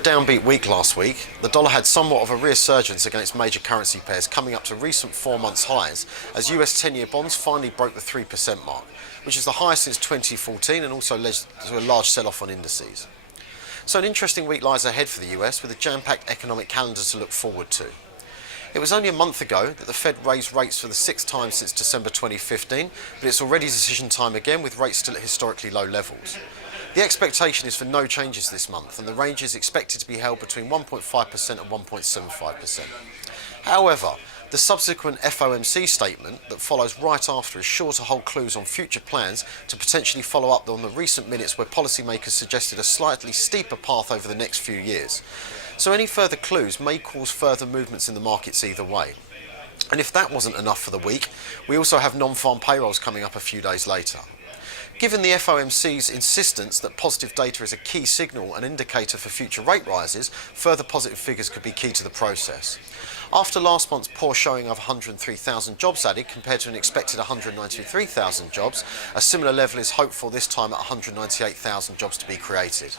a downbeat week last week, the dollar had somewhat of a resurgence against major currency pairs, coming up to recent 4 months highs as US 10-year bonds finally broke the 3% mark, which is the highest since 2014 and also led to a large sell-off on indices. So an interesting week lies ahead for the US with a jam-packed economic calendar to look forward to. It was only a month ago that the Fed raised rates for the 6th time since December 2015, but it's already decision time again with rates still at historically low levels. The expectation is for no changes this month, and the range is expected to be held between 1.5% and 1.75%. However, the subsequent FOMC statement that follows right after is sure to hold clues on future plans to potentially follow up on the recent minutes where policymakers suggested a slightly steeper path over the next few years. So any further clues may cause further movements in the markets either way. And if that wasn't enough for the week, we also have non-farm payrolls coming up a few days later. Given the FOMC's insistence that positive data is a key signal and indicator for future rate rises, further positive figures could be key to the process. After last month's poor showing of 103,000 jobs added compared to an expected 193,000 jobs, a similar level is hoped for this time at 198,000 jobs to be created.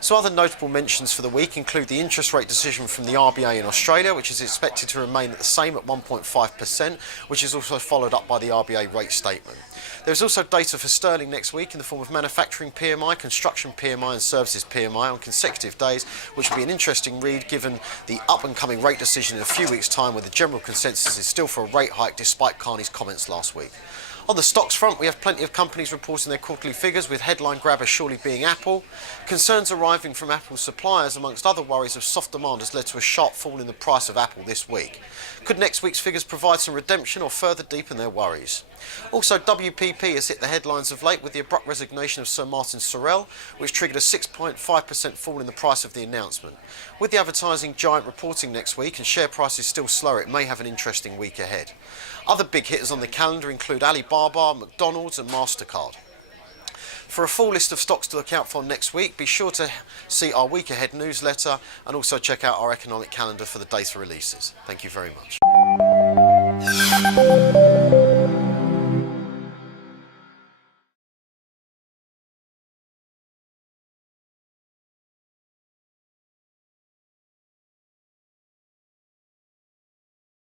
So other notable mentions for the week include the interest rate decision from the RBA in Australia, which is expected to remain the same at 1.5%, which is also followed up by the RBA rate statement. There is also data for sterling next week in the form of manufacturing PMI, construction PMI and services PMI on consecutive days, which will be an interesting read given the up-and-coming rate decision in a few weeks' time, where the general consensus is still for a rate hike despite Carney's comments last week. On the stocks front, we have plenty of companies reporting their quarterly figures, with headline grabber surely being Apple. Concerns arriving from Apple's suppliers, amongst other worries of soft demand, has led to a sharp fall in the price of Apple this week. Could next week's figures provide some redemption or further deepen their worries? Also, WPP has hit the headlines of late with the abrupt resignation of Sir Martin Sorrell, which triggered a 6.5% fall in the price of the announcement. With the advertising giant reporting next week and share prices still slower, it may have an interesting week ahead. Other big hitters on the calendar include Alibaba, McDonald's and MasterCard. For a full list of stocks to look out for next week, be sure to see our Week Ahead newsletter and also check out our economic calendar for the data releases. Thank you very much.